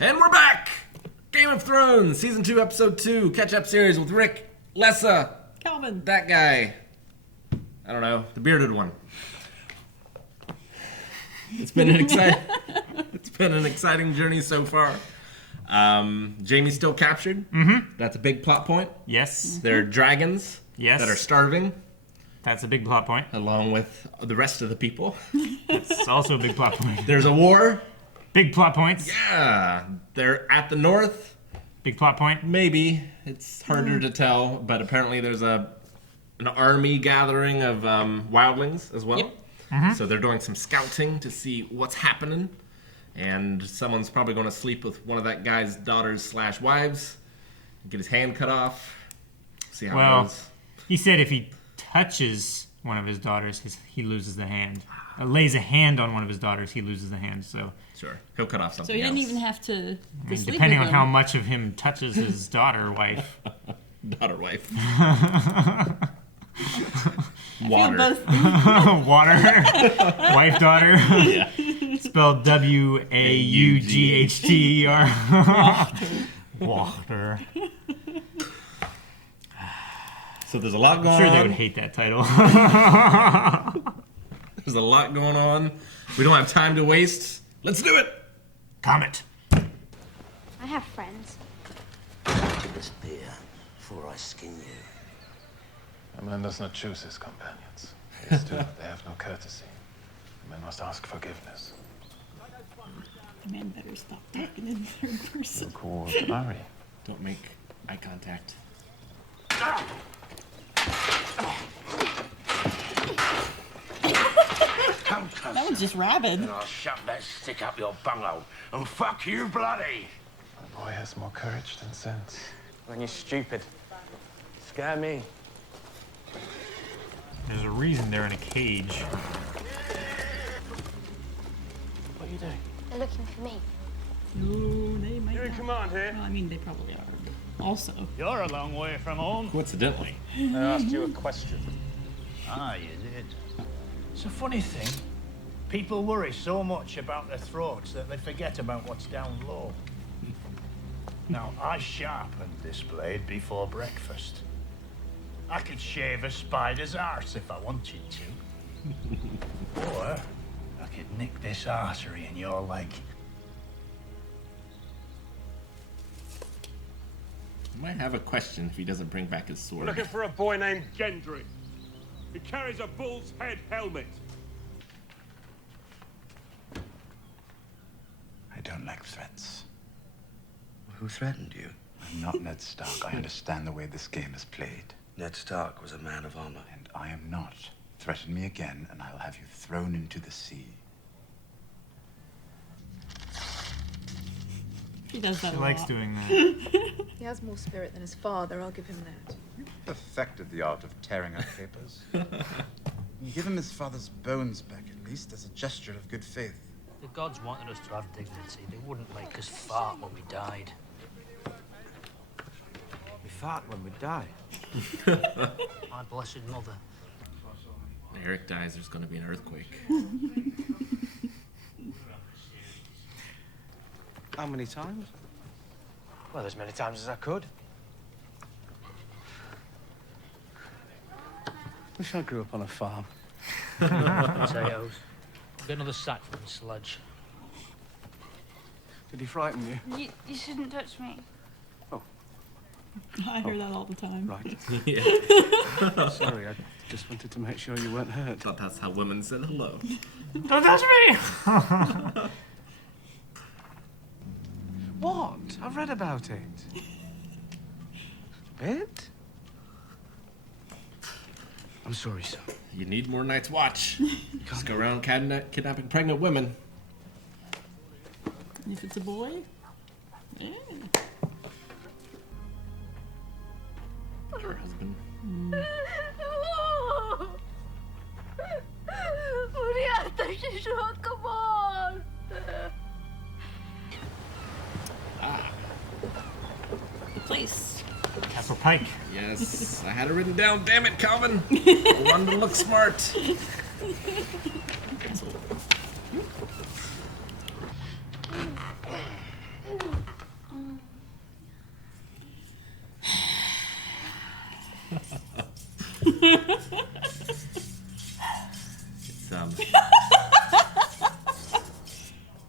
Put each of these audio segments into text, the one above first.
And we're back! Game of Thrones, Season 2, Episode 2, catch-up series with Rick, Lessa, Calvin. that guy. I don't know, the bearded one. It's been an exciting journey so far. Jamie's still captured. Mm-hmm. That's a big plot point. Yes. There are dragons Yes. that are starving, That's a big plot point. along with the rest of the people. It's also a big plot point. There's a war. Big plot points. Yeah, they're at the north. Big plot point. Maybe. It's harder to tell, but apparently there's an army gathering of wildlings as well. Yep. So they're doing some scouting to see what's happening. And someone's probably going to sleep with one of that guy's daughters / wives. Get his hand cut off. See how it Well, goes. he said if he touches one of his daughters, he loses the hand. Lays a hand on one of his daughters, he loses the hand. So, Sure. He'll cut off So something he didn't else. even have to sleep depending with on him. how much of him touches his daughter wife. Daughter, wife. I feel Water. both. Water. Wife, daughter. Yeah. Spelled Waughther. Water. So there's a lot going I'm sure on. they would hate that title. There's a lot going on. We don't have time to waste. Let's do it. Comet. I have friends. This beer before I skin you. A man does not choose his companions. They have no courtesy. A man must ask forgiveness. Man better stop talking in third person. Cool Ari. Don't make eye contact. Come closer, That was just rabid. and I'll shove that stick up your bunghole and fuck you bloody. The boy has more courage than sense. When you're stupid. Scare me. There's a reason they're in a cage. What are you doing? They're looking for me. No, they might You're in not. command here. Well, I mean, they probably are. Also, You're a long way from home. Coincidentally. I asked you a question. Ah, you did. It's a funny thing. People worry so much about their throats that they forget about what's down low. Now, I sharpened this blade before breakfast. I could shave a spider's arse if I wanted to. Or I could nick this artery in your leg. He might have a question if he doesn't bring back his sword. We're looking for a boy named Gendry. He carries a bull's head helmet. I don't like threats. Who threatened you? I'm not Ned Stark. I understand the way this game is played. Ned Stark was a man of honor. And I am not. Threaten me again, and I'll have you thrown into the sea. he does that He a likes lot. doing that. He has more spirit than his father, I'll give him that. Perfected the art of tearing up papers. You give him his father's bones back, at least, as a gesture of good faith. The gods wanted us to have dignity. They wouldn't make us fart when we died. We fart when we die. My blessed mother. When Eric dies, there's going to be an earthquake. How many times? Well, as many times as I could. Wish I grew up on a farm. Potatoes. Get another sack from the sledge. Did he frighten you? You shouldn't touch me. I hear that all the time. Right. Yeah. Sorry, I just wanted to make sure you weren't hurt. Thought that's how women said hello. Don't touch me! What? I've read about it. Bit? I'm sorry, son. You need more Night's Watch. Just go around kidnapping pregnant women. And if it's a boy, yeah. Her husband. Marietta, come on! The place. Castle Pike. Yes, I had it written down. Damn it, Calvin. I wanted to look smart. It's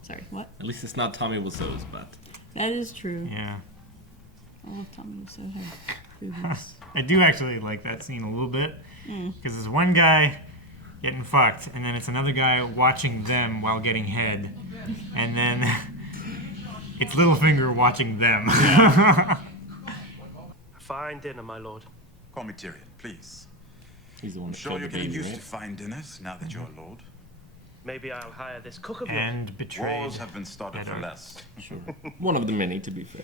Sorry, what? at least it's not Tommy Wiseau's butt. That is true. Yeah. I love Tommy Wiseau hair. Boobies. I do actually like that scene a little bit. Mm. Because there's one guy getting fucked, and then it's another guy watching them while getting head. And then it's Littlefinger watching them. A fine dinner, my lord. Call me Tyrion, please. He's the one I'm that sure killed you're the getting baby, used right? to fine dinners now that you're a lord. Maybe I'll hire this cook of yours. And betrayed. Wars have been started for Better. less. Sure. One of the many, to be fair.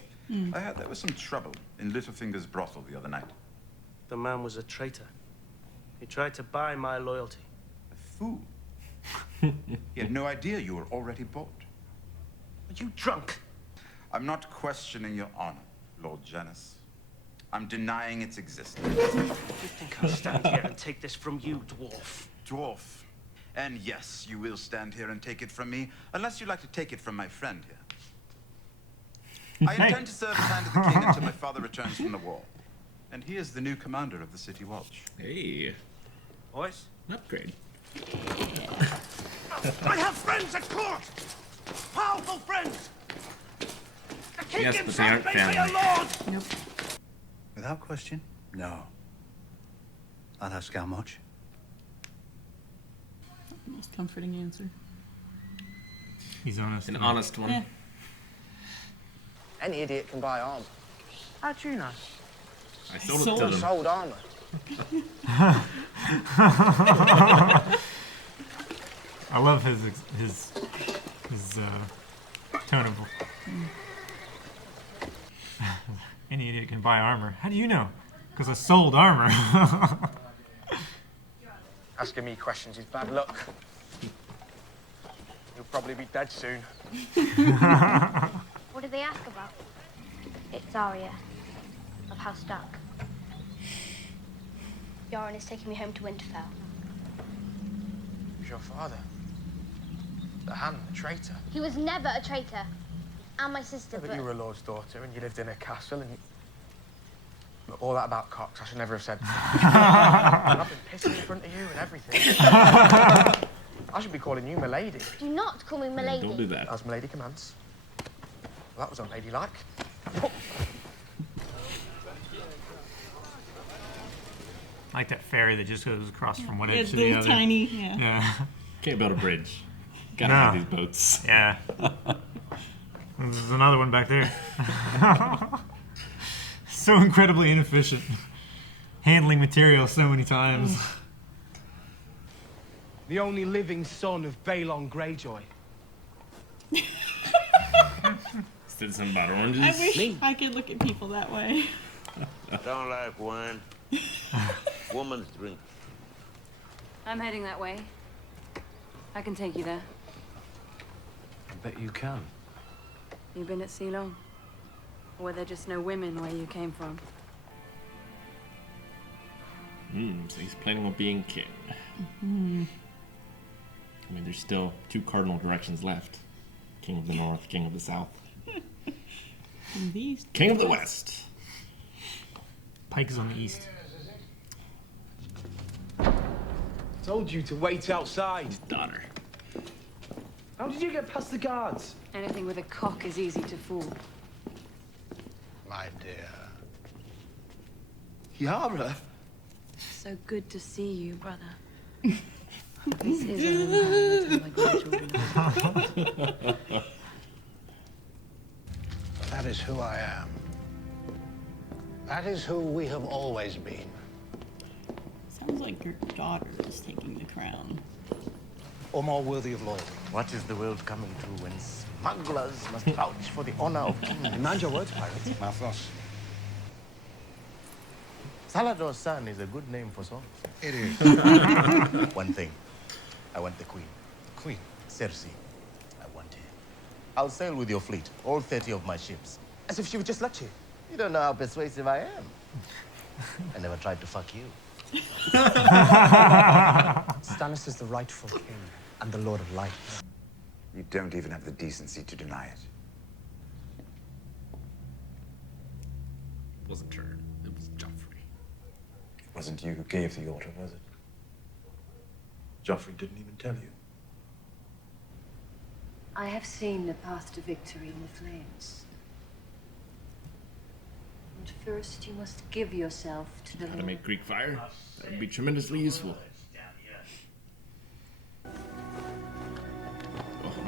I heard there was some trouble in Littlefinger's brothel the other night. The man was a traitor. He tried to buy my loyalty. A fool. He had no idea you were already bought. Are you drunk? I'm not questioning your honor, Lord Janus. I'm denying its existence. You think I'll stand here and take this from you, dwarf? Dwarf. And yes, you will stand here and take it from me, unless you'd like to take it from my friend here. I intend to serve as hand of the king until my father returns from the war. And he is the new commander of the City Watch. Hey. Boys? An upgrade. I have friends at court! Powerful friends! The king Yes, but they himself aren't made me a family. lord! Nope. Without question, no. I'd ask how much. The most comforting answer. He's honest. An honest one. Yeah. Any idiot can buy armor. How'd you know? I sold it to them. Sold armor. I love his tone of. Any idiot can buy armor. How do you know? Because I sold armor. Asking me questions is bad luck. You'll probably be dead soon. What did they ask about? It's Arya of House Stark. Yoren is taking me home to Winterfell. Who's your father? The hand, the traitor. He was never a traitor. And my sister, But you were a lord's daughter and you lived in a castle and you... But all that about cocks, I should never have said. And I've been pissing in front of you and everything. I should be calling you Milady. Do not call me Milady. Don't do that. As Milady commands. Well, that was unladylike. I like that ferry that just goes across from one Yeah, edge to the little other. tiny, yeah. Yeah. Can't build a bridge. Gotta No. have these boats. Yeah. There's another one back there. So incredibly inefficient. Handling material so many times. The only living son of Balon Greyjoy. Said something about oranges. I wish I could look at people that way. Don't like wine. Woman's drink. I'm heading that way. I can take you there. I bet you can. You been at sea long? Or were there just no women where you came from? So he's planning on being king. Mm. I mean, there's still 2 cardinal directions left. King of the North, King of the South. These King of the West. Pike is on the east. Told you to wait outside. Daughter. How did you get past the guards? Anything with a cock is easy to fool. My dear. Yara? So good to see you, brother. This is a home to my grandchildren. That is who I am. That is who we have always been. Sounds like your daughter is taking the crown. Or more worthy of loyalty. What is the world coming to when smugglers must vouch for the honor of kings? Mind your words, pirates. Mathos. Salador's son is a good name for songs. It is. One thing. I want the queen. Queen. Cersei. I want her. I'll sail with your fleet, all 30 of my ships. As if she would just let you. You don't know how persuasive I am. I never tried to fuck you. Stannis is the rightful king and the Lord of Light. You don't even have the decency to deny it. It wasn't her. It was Joffrey. wasn't you who gave the order, was it? Joffrey didn't even tell you. I have seen the path to victory in the flames. And first you must give yourself to the How to Lord. make Greek fire? That would be tremendously useful. Oh,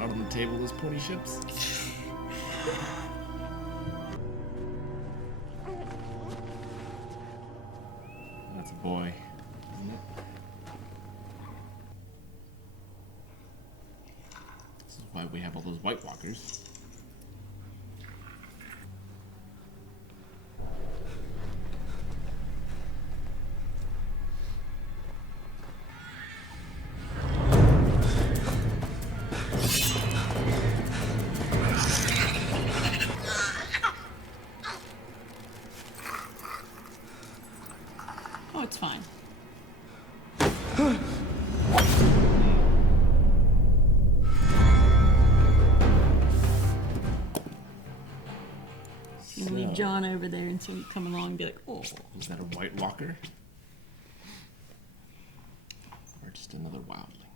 out on the table, those pony ships. That's a boy, isn't it? This is why we have all those White Walkers. Oh, it's fine. Gonna leave John over there and see him come along and be like, oh. Is that a White Walker? Or just another wildling?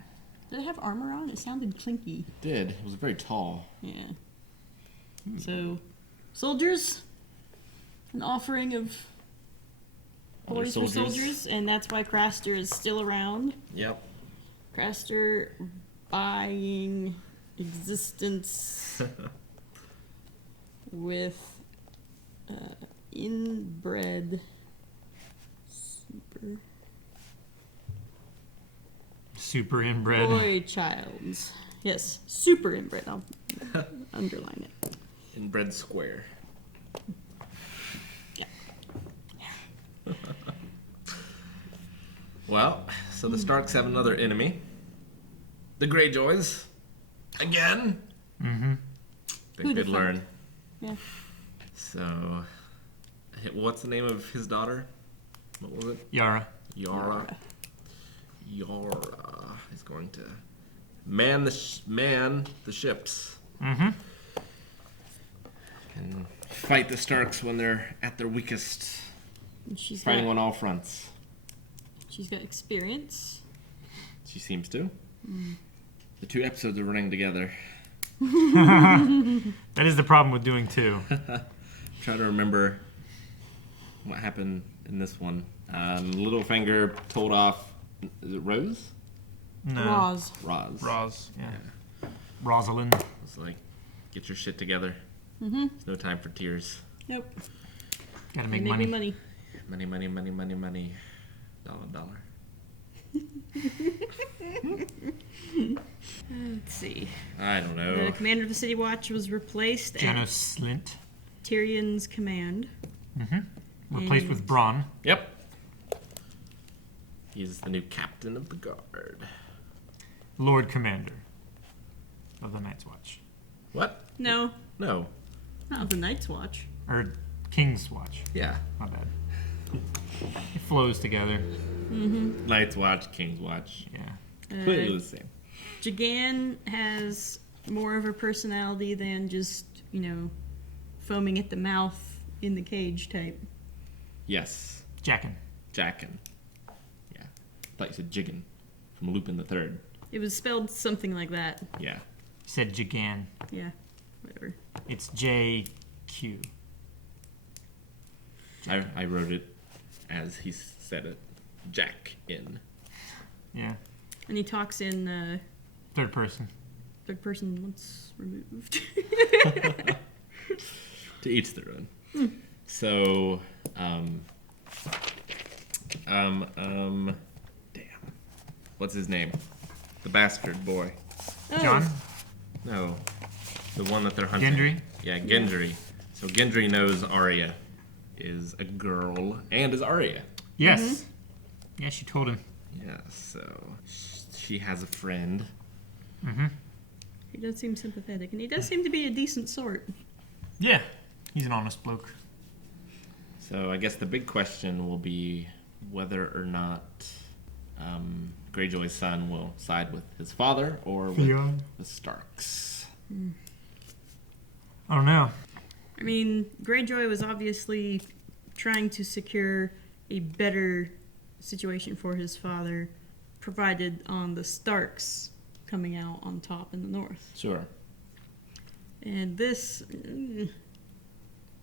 Did it have armor on? It sounded clinky. It did. It was very tall. Yeah. So, soldiers, an offering of Other boys for soldiers, and that's why Craster is still around. Yep. Craster buying existence with inbred Super inbred. boy childs. Yes, super inbred. I'll underline it. Inbred square. Well, so the Starks have another enemy. The Greyjoys. Again. Mm-hmm. Think they'd learn. Yeah. So, what's the name of his daughter? What was it? Yara. Yara is going to man the ships. Mm-hmm. And fight the Starks when they're at their weakest. And she's Fighting got, on all fronts. She's got experience. She seems to. Mm. The 2 episodes are running together. That is the problem with doing 2. Try to remember what happened in this one. Littlefinger told off. Is it Rose? No. Roz. Roz, yeah. Rosalind. It's like, get your shit together. Mm-hmm. There's no time for tears. Nope. Gotta make Me money. money. Money, money, money, money, money. Dollar. Let's see. I don't know. The commander of the City Watch was replaced Janos at Slint. Tyrion's command. Mm-hmm. Replaced with Bronn. Yep. He's the new captain of the guard. Lord Commander of the Night's Watch. What? No. No. Not the Night's Watch. Or King's Watch. Yeah. My bad. It flows together. Mm-hmm. Night's Watch, King's Watch. Yeah. Completely the same. Jagan has more of a personality than just, foaming at the mouth in the cage type. Yes. Jaqen. Yeah. I thought you said Jiggin from Lupin the Third. It was spelled something like that. Yeah. You said Jagan. Yeah. Whatever. It's JQ. I wrote it as he said it. Jack in. Yeah. And he talks in Third person. Third person once removed. To each their own. So, damn. What's his name? The bastard boy. Oh. John? No. The one that they're hunting. Gendry? Yeah, Gendry. So Gendry knows Arya is a girl and is Arya. Yes. Mm-hmm. Yeah, she told him. Yeah, so she has a friend. Mm-hmm. He does seem sympathetic, and he does seem to be a decent sort. Yeah. He's an honest bloke. So I guess the big question will be whether or not Greyjoy's son will side with his father or with Theon. the Starks. I don't know. I mean, Greyjoy was obviously trying to secure a better situation for his father provided on the Starks coming out on top in the north. Sure. And this,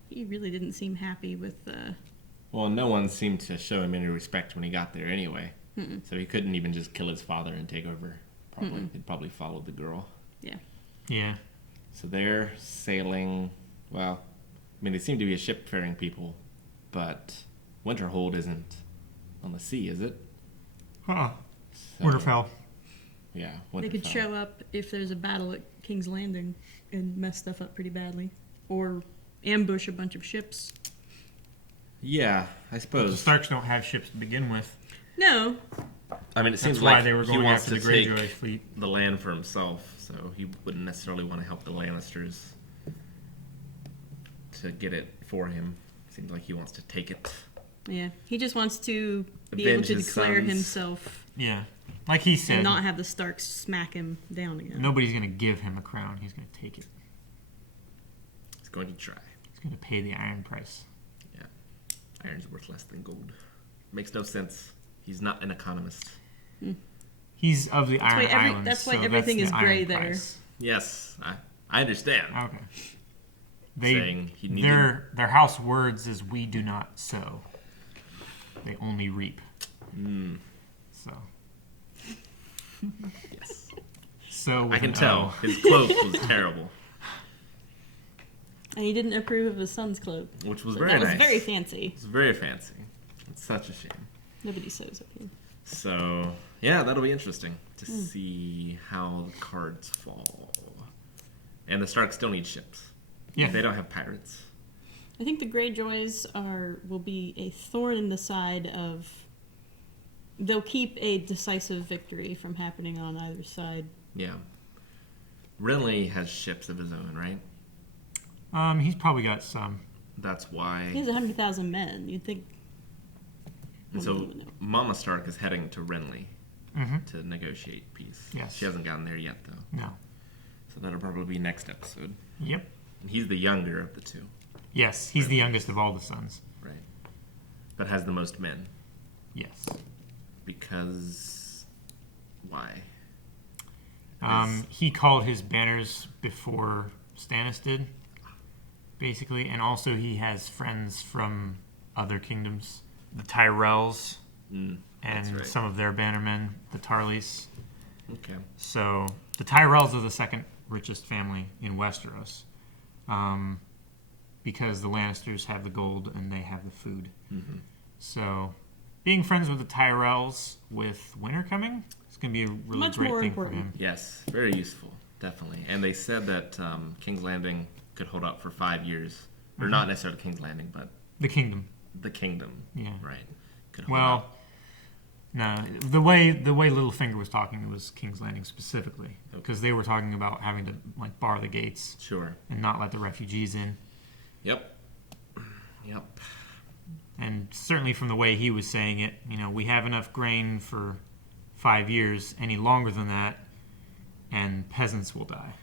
he really didn't seem happy with Well, no one seemed to show him any respect when he got there anyway. Mm-mm. So he couldn't even just kill his father and take over. Probably. Mm-mm. He'd probably followed the girl. Yeah. Yeah. So they're sailing. Well, I mean, they seem to be a ship-faring people, but Winterhold isn't on the sea, is it? Huh. So, Winterfell. Yeah, They could Winterfell. show up if there's a battle at King's Landing and mess stuff up pretty badly. Or ambush a bunch of ships. Yeah, I suppose. The Starks don't have ships to begin with. No. I mean, it seems That's why like they were he going wants after to the Greyjoy take fleet. the land for himself, so he wouldn't necessarily want to help the Lannisters to get it for him. Seems like he wants to take it. Yeah. He just wants to be able Avenge to his declare sons. himself. Yeah. Like he said. And not have the Starks smack him down again. Nobody's going to give him a crown. He's going to take it. He's going to try. He's going to pay the iron price. Yeah. Iron's worth less than gold. Makes no sense. He's not an economist. He's of the That's Iron why Islands. that's why so everything that's is the gray iron there. price. Yes, I understand. Okay. Saying he needed... Their house words is "We do not sow; they only reap." So. Yes. So I can tell his cloak was terrible, And he didn't approve of his son's cloak. which was So very that nice. was very fancy. It was very fancy. It's such a shame. Nobody sews it here. So yeah, that'll be interesting to Hmm. see how the cards fall. And the Starks still need ships. Yeah. They don't have pirates. I think the Greyjoys will be a thorn in the side of. They'll keep a decisive victory from happening on either side. Yeah. Renly has ships of his own, right? He's probably got some. That's why. He has 100,000 men. You'd think. And so Mama Stark is heading to Renly to negotiate peace. Yes. She hasn't gotten there yet, though. No. So that'll probably be next episode. Yep. And he's the younger of the two. Yes, he's the youngest of all the sons. Right. But has the most men. Yes. Because... why? He called his banners before Stannis did, basically, and also he has friends from other kingdoms, the Tyrells, and right. some of their bannermen, the Tarleys. Okay. So the Tyrells are the second richest family in Westeros, because the Lannisters have the gold and they have the food. Mm-hmm. So being friends with the Tyrells with winter coming, it's going to be a really Much great more thing important. for him. Yes, very useful, definitely. And they said that King's Landing could hold up for 5 years. Or not necessarily King's Landing, but... The kingdom. The kingdom. Yeah. Right. Could hold Well, up. no, the way Littlefinger was talking was King's Landing specifically, because they were talking about having to like bar the gates, Sure. and not let the refugees in. Yep. Yep. And certainly from the way he was saying it, we have enough grain for 5 years. Any longer than that, and peasants will die.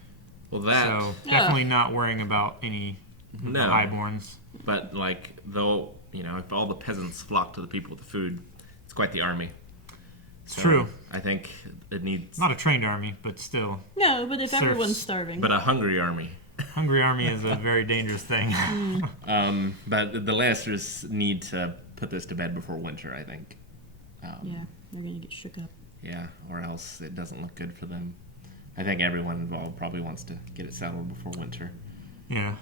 Well, that... So definitely not worrying about any highborns. But, like, though, if all the peasants flock to the people with the food, it's quite the army. It's true. I think it needs... Not a trained army, but still. No, but if serfs. everyone's starving. But a hungry army. Hungry army is a very dangerous thing. But the Lannisters need to put this to bed before winter, I think. Yeah, they're going to get shook up. Yeah, or else it doesn't look good for them. I think everyone involved probably wants to get it settled before winter. Yeah.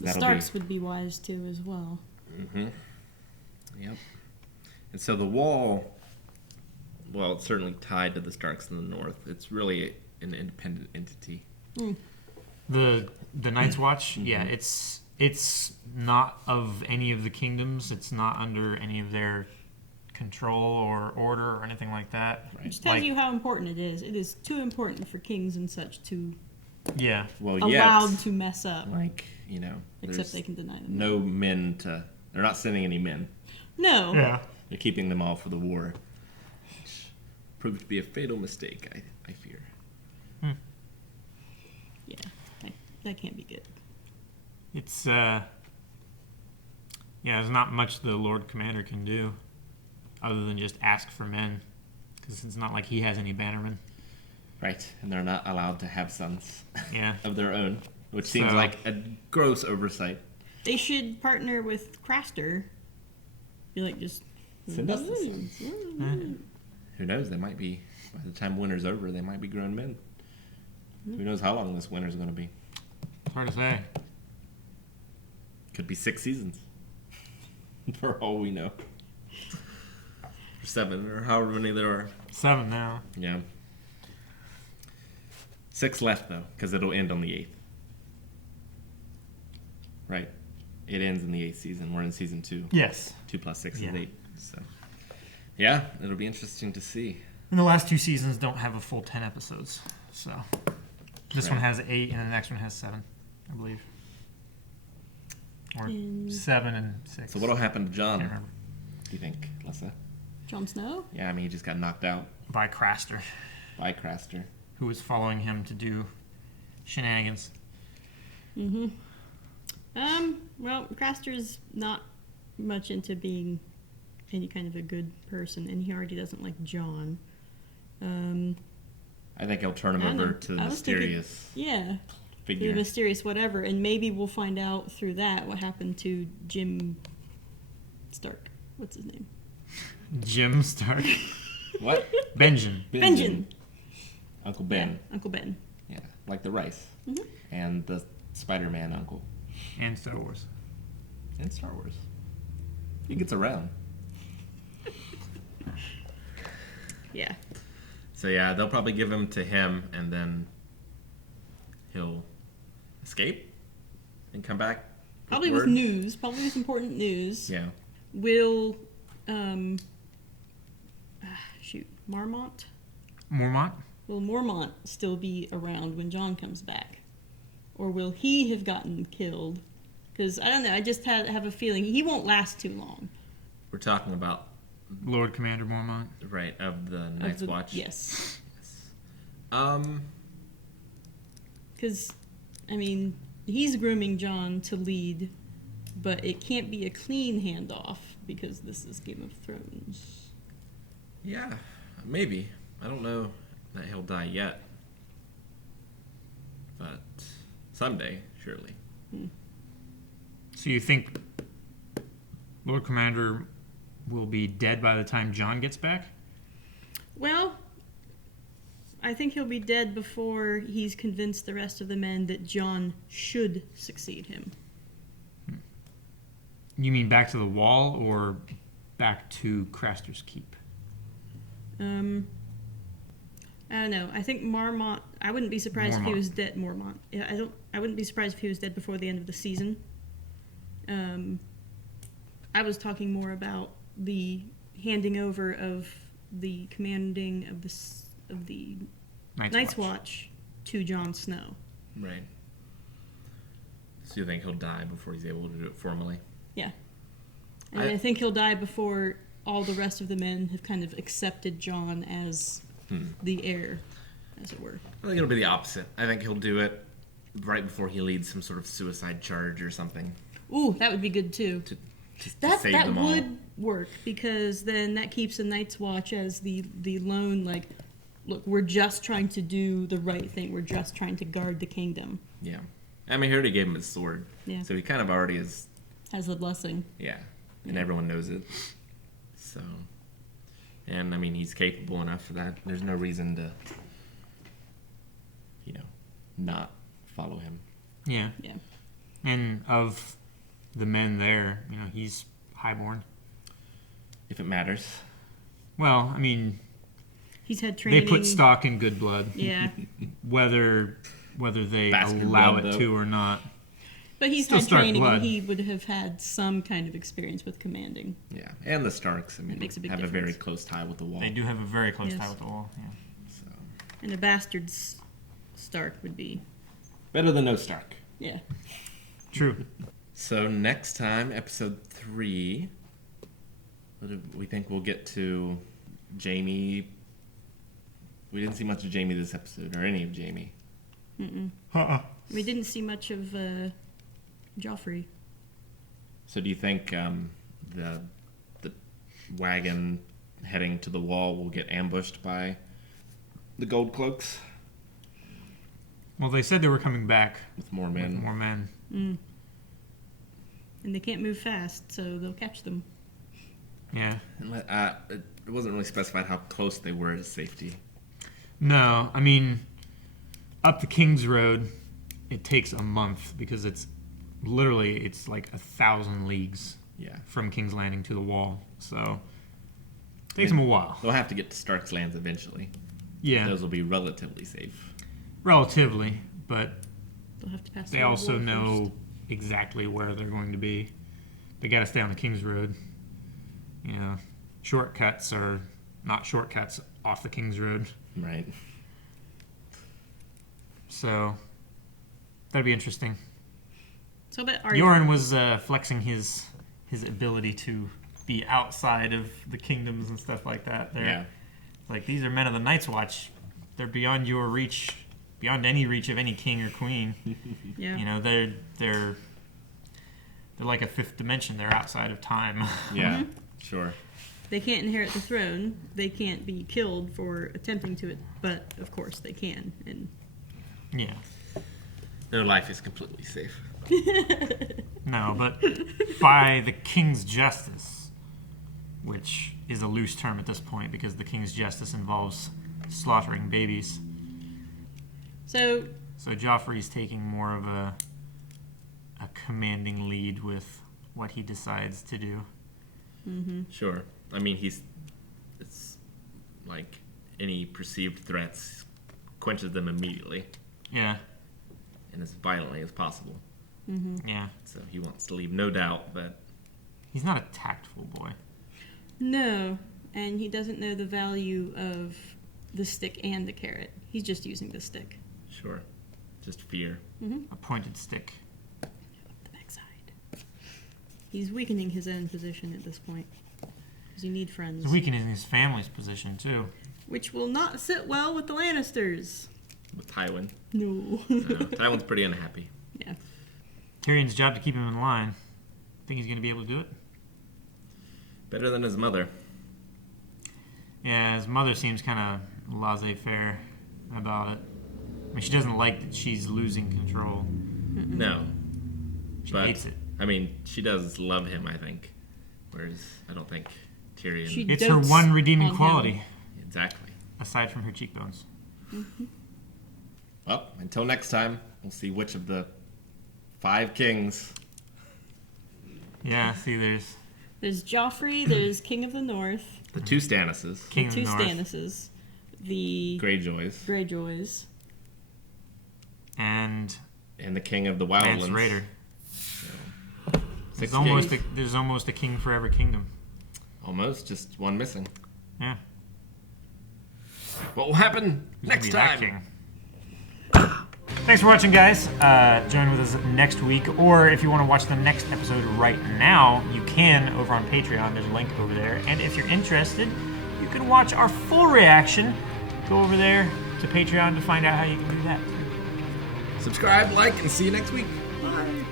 The Starks would be wise too, as well. Mm-hmm. Yep. And so the wall, well, it's certainly tied to the Starks in the north. It's really an independent entity. The Night's Watch, yeah, it's not of any of the kingdoms. It's not under any of their control or order or anything like that. Right. Which tells you how important it is. It is too important for kings and such to allowed to mess up. Like, except they can deny them. No men to... They're not sending any men. No. Yeah. They're keeping them all for the war. Which proved to be a fatal mistake, I fear. Yeah, that can't be good. It's, there's not much the Lord Commander can do. other than just ask for men, because it's not like he has any bannermen. Right, and they're not allowed to have sons Yeah. of their own, which seems like a gross oversight. They should partner with Craster. Be like, just send us the sons. Who knows? They might be, by the time winter's over, they might be grown men. Who knows how long this winter's going to be? It's hard to say. Could be 6 seasons. For all we know. Or 7, or however many there are. 7 now. Yeah. 6 left, though, because it'll end on the 8th. Right. It ends in the 8th season. We're in season 2. Yes. 2 plus 6 is 8. So, yeah, it'll be interesting to see. And the last 2 seasons don't have a full 10 episodes. So, this one has 8, and the next one has 7, I believe. Or 7 and 6. So what'll happen to Jon? Can't remember. Do you think, Lessa? Jon Snow? Yeah, I mean, he just got knocked out. By Craster. Who was following him to do shenanigans. Mm-hmm. Well, Craster's not much into being any kind of a good person, and he already doesn't like Jon. I think he'll turn him over to the mysterious figure. The mysterious whatever, and maybe we'll find out through that what happened to Jim Stark. What's his name? Jim Stark. What? Benjen. Uncle Ben. Yeah, Uncle Ben. Yeah, like the rice. Mhm. And the Spider-Man uncle. And Star Wars. And Star Wars. He gets around. Yeah. So yeah, they'll probably give him to him, and then he'll escape and come back. Probably with news. Probably with important news. Yeah. Will, Mormont? Will Mormont still be around when Jon comes back? Or will he have gotten killed? Because, I don't know, I just have a feeling he won't last too long. We're talking about Lord Commander Mormont. Right, of the Night's Watch. Yes. Yes. Because, I mean, he's grooming Jon to lead, but it can't be a clean handoff because this is Game of Thrones. Yeah, maybe. I don't know that he'll die yet. But someday, surely. So you think Lord Commander will be dead by the time Jon gets back? Well, I think he'll be dead before he's convinced the rest of the men that Jon should succeed him. You mean back to the Wall or back to Craster's Keep? I don't know. I think Mormont. I wouldn't be surprised if he was dead. Mormont. Yeah, I wouldn't be surprised if he was dead before the end of the season. I was talking more about the handing over of the commanding of the Night's Watch to Jon Snow. Right. So you think he'll die before he's able to do it formally? Yeah. And I think he'll die before all the rest of the men have kind of accepted Jon as the heir, as it were. I think it'll be the opposite. I think he'll do it right before he leads some sort of suicide charge or something. Ooh, that would be good too. To that save them all. would work, because then that keeps the Night's Watch as the lone, like, look, we're just trying to do the right thing. We're just trying to guard the kingdom. Yeah. I mean, he already gave him his sword. Yeah. So he kind of already is... Has the blessing. Yeah. And everyone knows it. So... And, I mean, he's capable enough for that. There's no reason to, not follow him. Yeah. Yeah. And of the men there, he's highborn. If it matters. Well, I mean... He's had training. They put stock in good blood. Yeah. whether they Bastard allow blood, it though. to or not. But he's Still had Stark training, blood. and he would have had some kind of experience with commanding. Yeah. And the Starks, I mean, makes a big have difference. a very close tie with the Wall. They do have a very close Yes. tie with the Wall, yeah. So. And a bastard Stark would be... Better than no Stark. Yeah. True. So next time, episode 3, what do we think we'll get to? Jaime. We didn't see much of Jaime this episode, or any of Jaime. Mm-mm. We didn't see much of Joffrey. So do you think the wagon heading to the wall will get ambushed by the gold cloaks. Well, they said they were coming back with more men. Mm. And they can't move fast, so they'll catch them. Yeah. It wasn't really specified how close they were to safety. No, I mean, up the King's Road, it takes a month because it's like 1,000 leagues from King's Landing to the wall. So it takes them a while. They'll have to get to Stark's Lands eventually. Yeah. Those will be relatively safe. Relatively, but they'll have to pass they also know exactly where they're going to be. They got to stay on the King's Road. You know, shortcuts are not shortcuts off the King's Road. Right. So that'd be interesting. So, but Yoren was flexing his ability to be outside of the kingdoms and stuff like that. They're, like, these are men of the Night's Watch. They're beyond your reach, beyond any reach of any king or queen. Yeah. You know, they're like a fifth dimension. They're outside of time. Yeah, sure. They can't inherit the throne. They can't be killed for attempting to it, but of course they can. And yeah, their life is completely safe. No, but by the King's Justice, which is a loose term at this point because the King's Justice involves slaughtering babies. So Joffrey's taking more of a commanding lead with what he decides to do. Mm-hmm. Sure. I mean, it's like any perceived threats, quenches them immediately. Yeah. And as violently as possible. Mm-hmm. Yeah. So he wants to leave no doubt that... He's not a tactful boy. No, and he doesn't know the value of the stick and the carrot. He's just using the stick. Sure. Just fear. Mm-hmm. A pointed stick. The backside. He's weakening his own position at this point. Because you need friends. He's weakening his family's position, too. Which will not sit well with the Lannisters. With Tywin. No. Tywin's pretty unhappy. Yeah. Tyrion's job to keep him in line. Think he's going to be able to do it? Better than his mother. Yeah, his mother seems kind of laissez-faire about it. I mean, she doesn't like that she's losing control. No. She hates it. I mean, she does love him, I think. Whereas, I don't think Tyrion... It's her one redeeming quality. Exactly. Aside from her cheekbones. Mm-hmm. Well, until next time, we'll see which of the 5 kings... Yeah, see, There's Joffrey, there's King of the North. The 2 Stannises. The 2 Stannises. The... Greyjoys. And the King of the Wildlands. Lance Raider. So, there's almost a king for every kingdom. Almost, just one missing. Yeah. What will happen next time? Thanks for watching, guys. Join with us next week, or if you want to watch the next episode right now, you can over on Patreon. There's a link over there. And if you're interested, you can watch our full reaction. Go over there to Patreon to find out how you can do that. Subscribe, like, and see you next week. Bye.